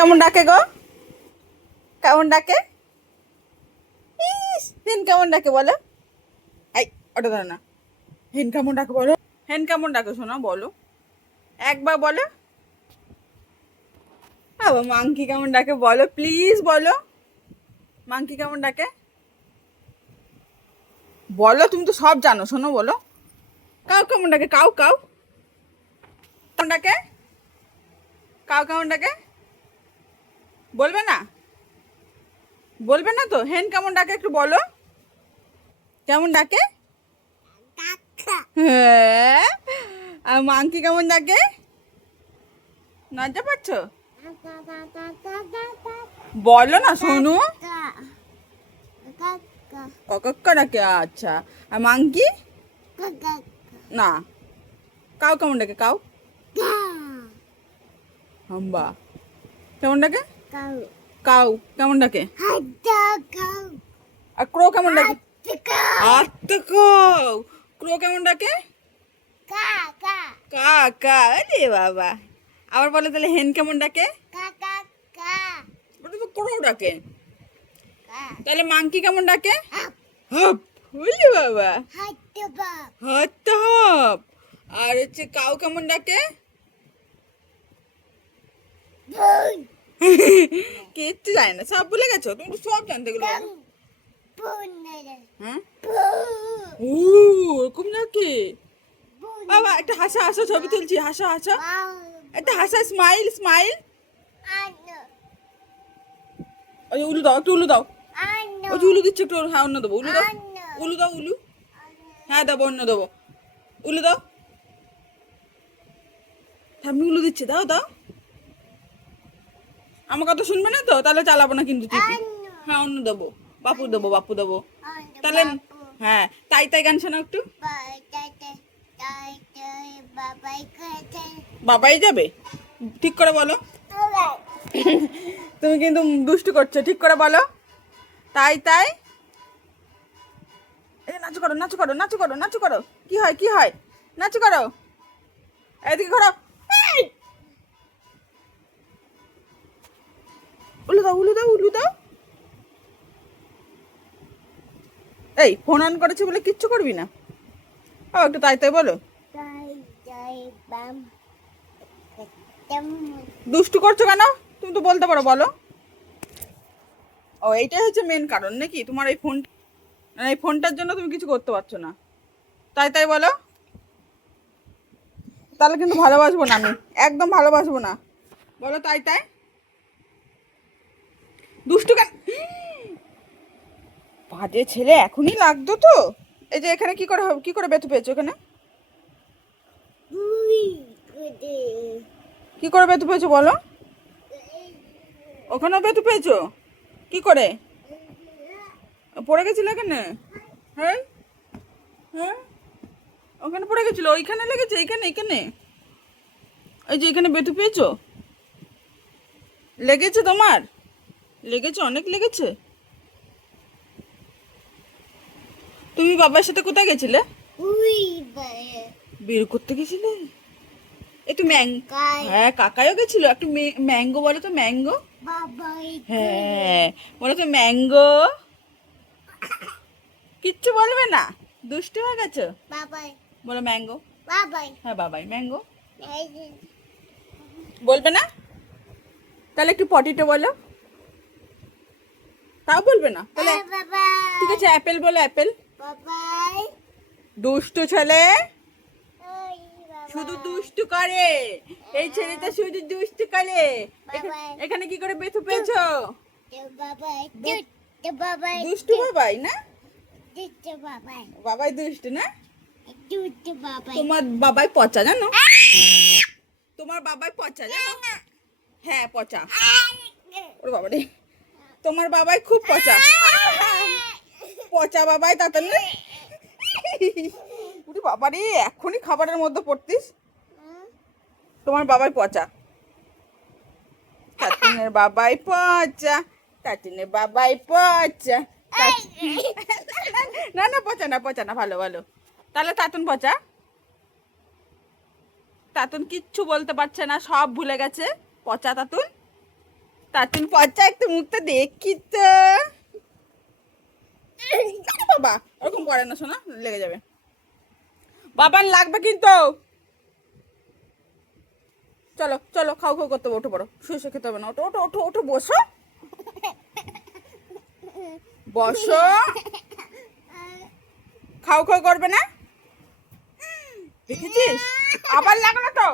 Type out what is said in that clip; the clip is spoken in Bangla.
কেমন ডাকে গো? কেমন ডাকে? হেন কেমন ডাকে বলো? এই, ওটা ধরো না। হেন কেমন ডাকে বলো? হেন কেমন ডাকে শোনো, বলো। একবার বলো। আবার মাংকি কেমন ডাকে বলো প্লিজ বলো। মাংকি কেমন ডাকে? বলো, তুমি তো সব জানো, শোনো বলো। কাউ কেমন ডাকে? Cow cow. কেমন ডাকে? কাউ কেমন ডাকে? বলবে না? বলবে না তো? হেন কেমন ডাকে একটু বলো। কেমন ডাকে? হ্যাঁ। আর মাংকি কেমন ডাকে? লজ্জা পাচ্ছ বলো না শোনো কক্কা ডাকে আচ্ছা। আর মাংকি? না। কাউ কেমন ডাকে? কাউ? হাম্বা। কেমন ডাকে? কাউ। কেমন ডাকে? আর ক্রো কেমন ডাকে? আত্ম কাউ। ক্রো কেমন ডাকে? কা কা। আরে বাবা। আবার বলে তাহলে হেন কেমন ডাকে? ওটা তো ক্রো ডাকে। তাহলে মাংকি কেমন ডাকে? হাপ। বুঝলি বাবা? হাত হাপ। আর হচ্ছে কাউ কেমন ডাকে? কিচ্ছু যায় না, সব ভুলে গেছো? তুমি সব জানতে গেলো হ্যাঁ? ওরকম নাকি? বাবা, একটা হাসা হাসা ছবি তুলছি, হাসা হাসা। একটা হাসা স্মাইল স্মাইল ওই উলু দাও, একটু উলু দাও। ওই উলু দিচ্ছে একটু হ্যাঁ অন্য দেবো। উলু দাও। উলু দাও, উলু। হ্যাঁ দেবো, অন্য দেবো। উলু দাও। আমি উলু দিচ্ছে, দাও দাও। আমার কথা শুনবে না তো? তাহলে চালাবো না কিন্তু টিভি হ্যাঁ অন্য দেবো। বাপু দেবো বাপু দেবো। তাহলে হ্যাঁ তাই তাই গান শোনাও একটু। বাবাই যাবে? ঠিক করে বলো। তুমি কিন্তু দুষ্টু করছ ঠিক করে বলো। তাই তাই। নাচু করো নাচু করো নাচু করো নাচু করো। কি হয় কি হয়? নাচু করো। এদিকে ঘোরো উলু দাও উলু দাও উলু দাও। এই ফোন অন করেছি বলে কিচ্ছু করবি না। ও একটু তাই তাই বলো। দুষ্টু করছ কেন? তুমি তো বলতে পারো বলো। ও এইটাই হচ্ছে মেন কারণ নাকি? তোমার এই ফোন এই ফোনটার জন্য তুমি কিছু করতে পারছ না। তাই তাই বলো। তাহলে কিন্তু ভালোবাসবো না আমি। একদম ভালোবাসবো না। বলো তাই তাই। দুষ্টু কেন? বাজে ছেলে, এখনই লাগতো তো। এই যে এখানে কি করে কি করে বেতু পেয়েছ এখানে? কি করে বেতু পেয়েছ বলো? ওখানেও বেতু পেয়েছ? কি করে? পড়ে গেছিল এখানে? হ্যাঁ? হ্যাঁ? ওখানে পড়ে গেছিল? ওইখানে লেগেছে? এইখানে এখানে? এই যে এখানে বেতু পেয়েছ? লেগেছে তোমার? লেগেছে অনেক লেগেছে? তুমি বাবার সাথে কোথায় গেছিলে? বের করতে গেছিলে? একটু ম্যাং হ্যাঁ কাকাইও গেছিল। একটু ম্যাঙ্গো বলো তো ম্যাঙ্গো। হ্যাঁ বলো তো ম্যাঙ্গো। কিচ্ছু বলবে না। দুষ্টু হয়ে গেছো? বলো ম্যাঙ্গো। হ্যাঁ বাবাই ম্যাঙ্গো। বলবে না? তাহলে একটু পটিটো বলো। তাও বলবে না? তাহলে ঠিক আছে অ্যাপেল বলো অ্যাপেল। দুষ্টু ছেলে। শুধু দুষ্টু করে। এই ছেলেটা শুধু দুষ্টু করে। এখানে কি করে বেথু পেয়েছ? দুষ্টু বাবাই না? বাবাই। দুষ্টু না? তোমার বাবাই পচা জানো? তোমার বাবাই পচা জানো? হ্যাঁ পচা। ওর বাবা রে তোমার বাবাই খুব পচা। পচা বাবাই তাতে না। উরি বাবা রে এখনই খাবারের মধ্যে পড়তিস? তোমার বাবাই পচা। তাতিনের বাবাই পচা তাতিনের বাবাই পচা না না, পচা না পচা না, ভালো ভালো। তাহলে তাতুন পচা। তাতুন কিচ্ছু বলতে পারছে না, সব ভুলে গেছে। পচা তাতুন। তার পচা একটু মুখটা দেখি তো। বাবা? ওরকম করে না, শোনা, লেগে যাবে। বাবার লাগবে কিন্তু। চলো চলো, খাও খাও, করতে ওঠো পড়ো। শুয়ে শুয়ে খেতে হবে না। ওঠো ওঠো ওঠো ওঠো, বসো। বসো। খাও খাও, করবে না? দেখেছিস? আবার লাগল তো।